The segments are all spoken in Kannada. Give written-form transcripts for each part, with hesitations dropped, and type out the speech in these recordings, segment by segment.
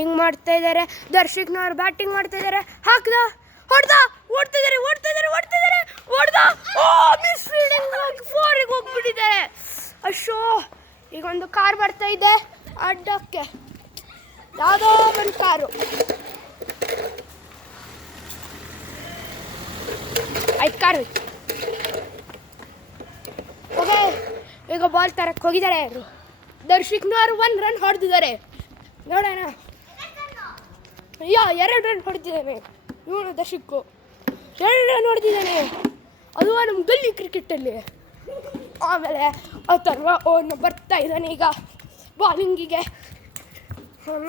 ಹಿಂಗ್ ಮಾಡ್ತಾ ಇದ್ದಾರೆ. ದರ್ಶಕ್ನವ್ರು ಬ್ಯಾಟಿಂಗ್ ಮಾಡ್ತಾ ಇದ್ದಾರೆ. ಹಾಕ್ದ, ಹೊಡ್ದ, ಓಡ್ತಿದ್ದಾರೆ, ಹೊಡ್ದ, ಮಿಸ್ ಫೀಲ್ಡಿಂಗ್, ಫೋರಿಗೆ ಹೋಗ್ಬಿಟ್ಟಿದ್ದಾರೆ. ಅಶೋ, ಈಗ ಒಂದು ಕಾರ್ ಬರ್ತಾ ಇದೆ ಅಡ್ಡಕ್ಕೆ, ಯಾವುದೋ ಒಂದು ಕಾರು. ಆಯ್ತು, ಕಾರು ಓಕೆ. ಈಗ ಬಾಲ್ ತರಕ್ಕೆ ಹೋಗಿದ್ದಾರೆ ಅವರು. ದರ್ಶಕ್ನವ್ರು 1 ರನ್ ಹೊಡೆದಿದ್ದಾರೆ. ನೋಡೋಣ. 2 ರನ್ ಹೊಡೆದಿದ್ದಾನೆ ಇವನು. ದರ್ಶಕ್ಕು 2 ರನ್ ಹೊಡೆದಿದ್ದಾನೆ, ಅದು ನಮ್ಮ ಗಲ್ಲಿ ಕ್ರಿಕೆಟಲ್ಲಿ. ಆಮೇಲೆ ಅಥರ್ವ ಅವನು ಬರ್ತಾ ಇದ್ದಾನೆ ಈಗ ಬಾಲಿಂಗಿಗೆ.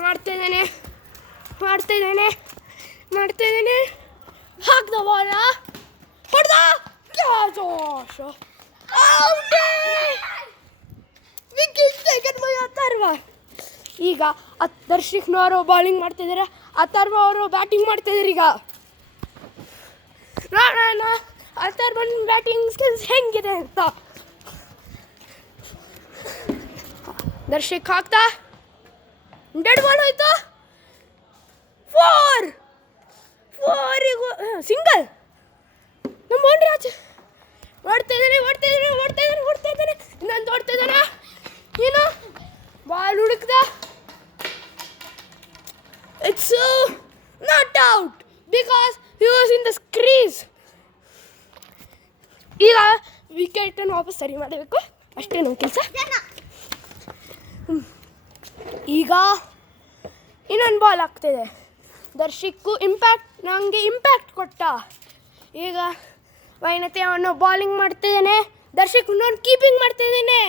ಮಾಡ್ತಾ ಇದ್ದಾನೆ. ಹಾಕ್ದ ಬಾಲ, ಹೊಡೆದ, ವಿಕೆಟ್ ಸೆಕೆಂಡ್ ಬೈ ಅಥರ್ವ. ಈಗ ದರ್ಶಕ್ನವರು ಬೌಲಿಂಗ್ ಮಾಡ್ತಿದ್ದಾರೆ, ಅಥರ್ವ ಅವರು ಬ್ಯಾಟಿಂಗ್ ಮಾಡ್ತಿದ್ದಾರೆ. ಈಗ ನೋಡೋಣ ಅಥರ್ವನ್ ಬ್ಯಾಟಿಂಗ್ ಸ್ಕಿಲ್ಸ್ ಹೆಂಗಿದೆ ಅಂತ. ದರ್ಶಕ್ ಹಾಕ್ತಾ, ಡೆಡ್ ಬಾಲ್ ಹೋಯ್ತು. 4 ಸಿಂಗಲ್. ನಮ್ಮ ಬೌಂಡ್ರಿ ಆಚೆ. ಓಡ್ತಾ ಇದ್ದಾನೆ. ಇನ್ನೊಂದು ಓಡ್ತಾ ಇದ್ದಾನೆ. ಏನು ball ಹುಡುಕ್ದ. It's not out because he was in the crease. ಈಗ ವಿಕೆಟನ್ನು ವಾಪಸ್ ಸರಿ ಮಾಡಬೇಕು, ಅಷ್ಟೇ ನಮ್ಮ ಕೆಲಸ. ಈಗ ಇನ್ನೊಂದು ಬಾಲ್ ಆಗ್ತಿದೆ. ದರ್ಶಕ್ಕು ನನಗೆ ಇಂಪ್ಯಾಕ್ಟ್ ಕೊಟ್ಟ. ಈಗ ವೈನತೆ ಅವನು ಬಾಲಿಂಗ್ ಮಾಡ್ತಿದ್ದಾನೆ, ದರ್ಶಕ್ ಇನ್ನೊಂದು ಕೀಪಿಂಗ್ ಮಾಡ್ತಿದ್ದಾನೆ.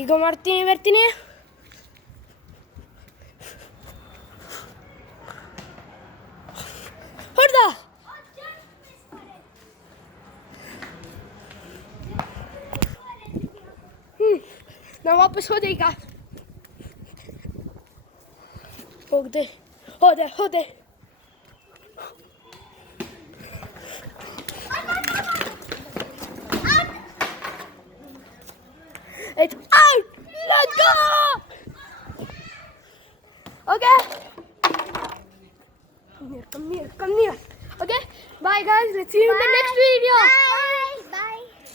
ಈಗ ಬರ್ತೀನಿ. ಹೊಡೆದ, ನಾವು ವಾಪಸ್ ಹೋದೆ. ಈಗ ಹೋದೆ. It's out. Let's go. Okay. Come here. Okay. Bye guys. Let's see you in the next video. Bye.